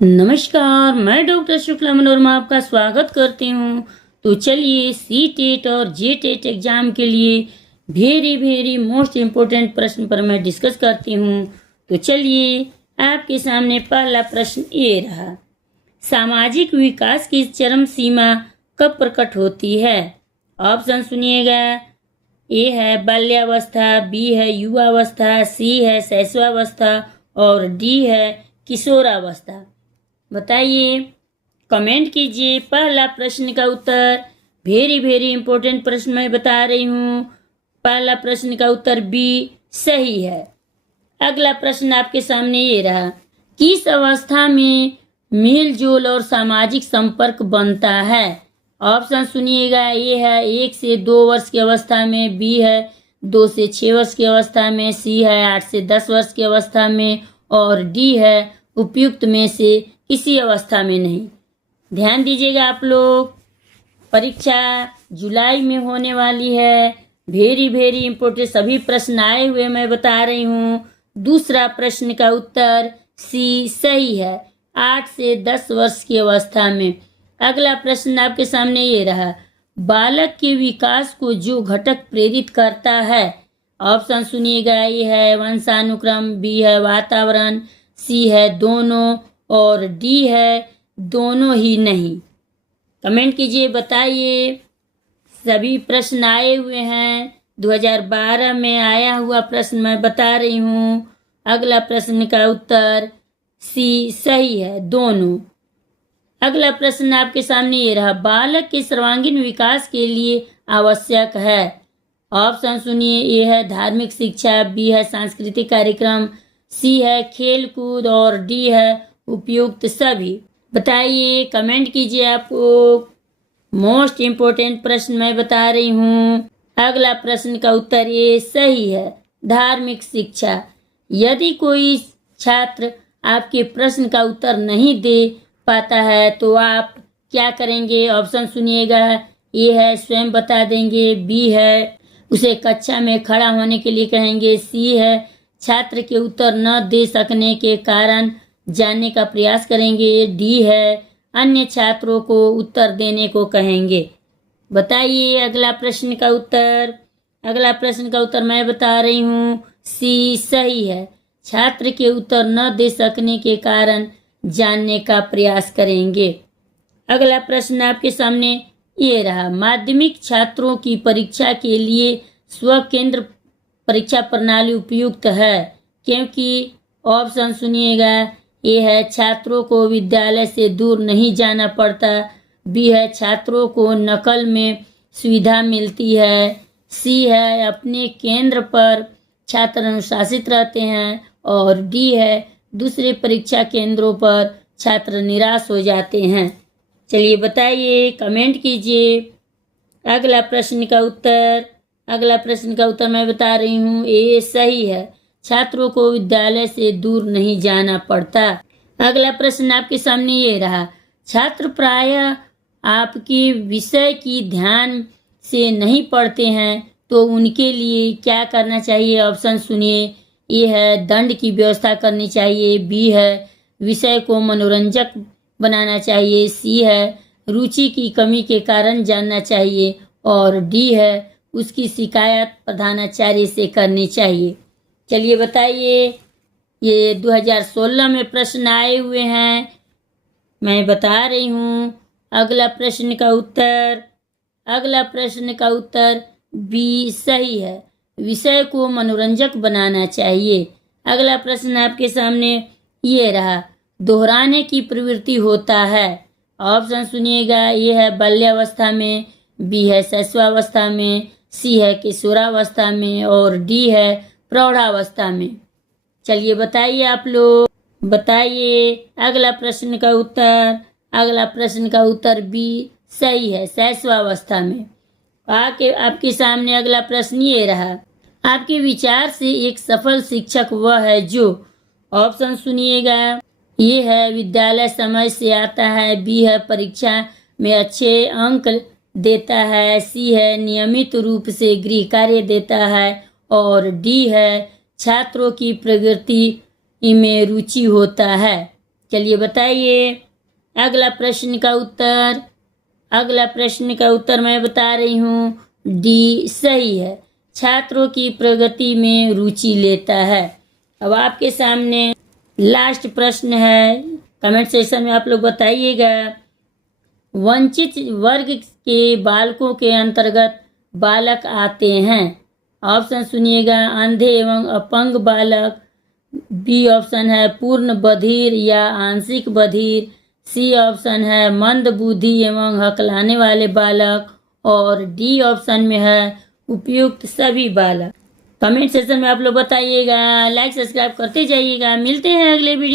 नमस्कार, मैं डॉक्टर शुक्ला मनोरमा आपका स्वागत करती हूँ। तो चलिए सी टेट और जे टेट एग्जाम के लिए वेरी मोस्ट इम्पोर्टेंट प्रश्न पर मैं डिस्कस करती हूँ। तो चलिए आपके सामने पहला प्रश्न ये रहा, सामाजिक विकास की चरम सीमा कब प्रकट होती है? ऑप्शन सुनिएगा। ए है बाल्यावस्था, बी है युवावस्था, सी है शैशवावस्था और डी है किशोरावस्था। बताइए, कमेंट कीजिए। पहला प्रश्न का उत्तर वेरी इंपॉर्टेंट प्रश्न मैं बता रही हूँ। पहला प्रश्न का उत्तर बी सही है। अगला प्रश्न आपके सामने ये रहा, किस अवस्था में मेल जोल और सामाजिक संपर्क बनता है? ऑप्शन सुनिएगा। ए है 1 से 2 वर्ष की अवस्था में, बी है 2 से 6 वर्ष की अवस्था में, सी है 8 से 10 वर्ष की अवस्था में और डी है उपयुक्त में से किसी अवस्था में नहीं। ध्यान दीजिएगा आप लोग, परीक्षा जुलाई में होने वाली है। वेरी इंपॉर्टेंट सभी प्रश्न आए हुए मैं बता रही हूँ। दूसरा प्रश्न का उत्तर सी सही है, 8 से 10 वर्ष की अवस्था में। अगला प्रश्न आपके सामने ये रहा, बालक के विकास को जो घटक प्रेरित करता है? ऑप्शन सुनिएगा। ये है वंशानुक्रम, बी है वातावरण, सी है दोनों और डी है दोनों ही नहीं। कमेंट कीजिए, बताइए। सभी प्रश्न आए हुए हैं, 2012 में आया हुआ प्रश्न मैं बता रही हूँ। अगला प्रश्न का उत्तर सी सही है, दोनों। अगला प्रश्न आपके सामने ये रहा, बालक के सर्वांगीण विकास के लिए आवश्यक है? ऑप्शन सुनिए। ए है धार्मिक शिक्षा, बी है सांस्कृतिक कार्यक्रम, सी है खेल कूद और डी है उपयुक्त सभी। बताइए, कमेंट कीजिए। आपको मोस्ट इम्पोर्टेंट प्रश्न मैं बता रही हूँ। अगला प्रश्न का उत्तर ये सही है, धार्मिक शिक्षा। यदि कोई छात्र आपके प्रश्न का उत्तर नहीं दे पाता है तो आप क्या करेंगे? ऑप्शन सुनिएगा। ए है स्वयं बता देंगे, बी है उसे कक्षा में खड़ा होने के लिए कहेंगे, सी है छात्र के उत्तर न दे सकने के कारण जानने का प्रयास करेंगे, डी है अन्य छात्रों को उत्तर देने को कहेंगे। बताइए अगला प्रश्न का उत्तर। अगला प्रश्न का उत्तर मैं बता रही हूँ, सी सही है, छात्र के उत्तर न दे सकने के कारण जानने का प्रयास करेंगे। अगला प्रश्न आपके सामने ये रहा, माध्यमिक छात्रों की परीक्षा के लिए स्वकेंद्र परीक्षा प्रणाली उपयुक्त है क्योंकि? ऑप्शन सुनिएगा। ए है छात्रों को विद्यालय से दूर नहीं जाना पड़ता, बी है छात्रों को नकल में सुविधा मिलती है, सी है अपने केंद्र पर छात्र अनुशासित रहते हैं और डी है दूसरे परीक्षा केंद्रों पर छात्र निराश हो जाते हैं। चलिए बताइए, कमेंट कीजिए। अगला प्रश्न का उत्तर। अगला प्रश्न का उत्तर मैं बता रही हूँ, ए सही है, छात्रों को विद्यालय से दूर नहीं जाना पड़ता। अगला प्रश्न आपके सामने ये रहा, छात्र प्रायः आपकी विषय की ध्यान से नहीं पढ़ते हैं तो उनके लिए क्या करना चाहिए? ऑप्शन सुनिए। ए है दंड की व्यवस्था करनी चाहिए, बी है विषय को मनोरंजक बनाना चाहिए, सी है रुचि की कमी के कारण जानना चाहिए और डी है उसकी शिकायत प्रधानाचार्य से करनी चाहिए। चलिए बताइए, ये 2016 में प्रश्न आए हुए हैं, मैं बता रही हूँ। अगला प्रश्न का उत्तर। अगला प्रश्न का उत्तर बी सही है, विषय को मनोरंजक बनाना चाहिए। अगला प्रश्न आपके सामने ये रहा, दोहराने की प्रवृत्ति होता है। ऑप्शन सुनिएगा। ये है बाल्यावस्था में, बी है शैशवावस्था में, सी है किशोरावस्था में और डी है प्रौढ़ावस्था में। चलिए बताइए आप लोग, बताइए अगला प्रश्न का उत्तर। अगला प्रश्न का उत्तर बी सही है, शैशवावस्था में। आपके सामने अगला प्रश्न ये रहा, आपके विचार से एक सफल शिक्षक वह है जो? ऑप्शन सुनिएगा। ये है विद्यालय समय से आता है, बी है परीक्षा में अच्छे अंक देता है, सी है नियमित रूप से गृह कार्य देता है और डी है छात्रों की प्रगति में रुचि होता है। चलिए बताइए अगला प्रश्न का उत्तर मैं बता रही हूँ, डी सही है। छात्रों की प्रगति में रुचि लेता है। अब आपके सामने लास्ट प्रश्न है, कमेंट सेक्शन में आप लोग बताइएगा। वंचित वर्ग के बालकों के अंतर्गत बालक आते हैं। ऑप्शन सुनिएगा, अंधे एवं अपंग बालक, बी ऑप्शन है पूर्ण बधिर या आंशिक बधिर, सी ऑप्शन है मंद बुद्धि एवं हकलाने वाले बालक, और डी ऑप्शन में है उपयुक्त सभी बालक। कमेंट सेक्शन में आप लोग बताइएगा, लाइक सब्सक्राइब करते जाइएगा। मिलते हैं अगले वीडियो।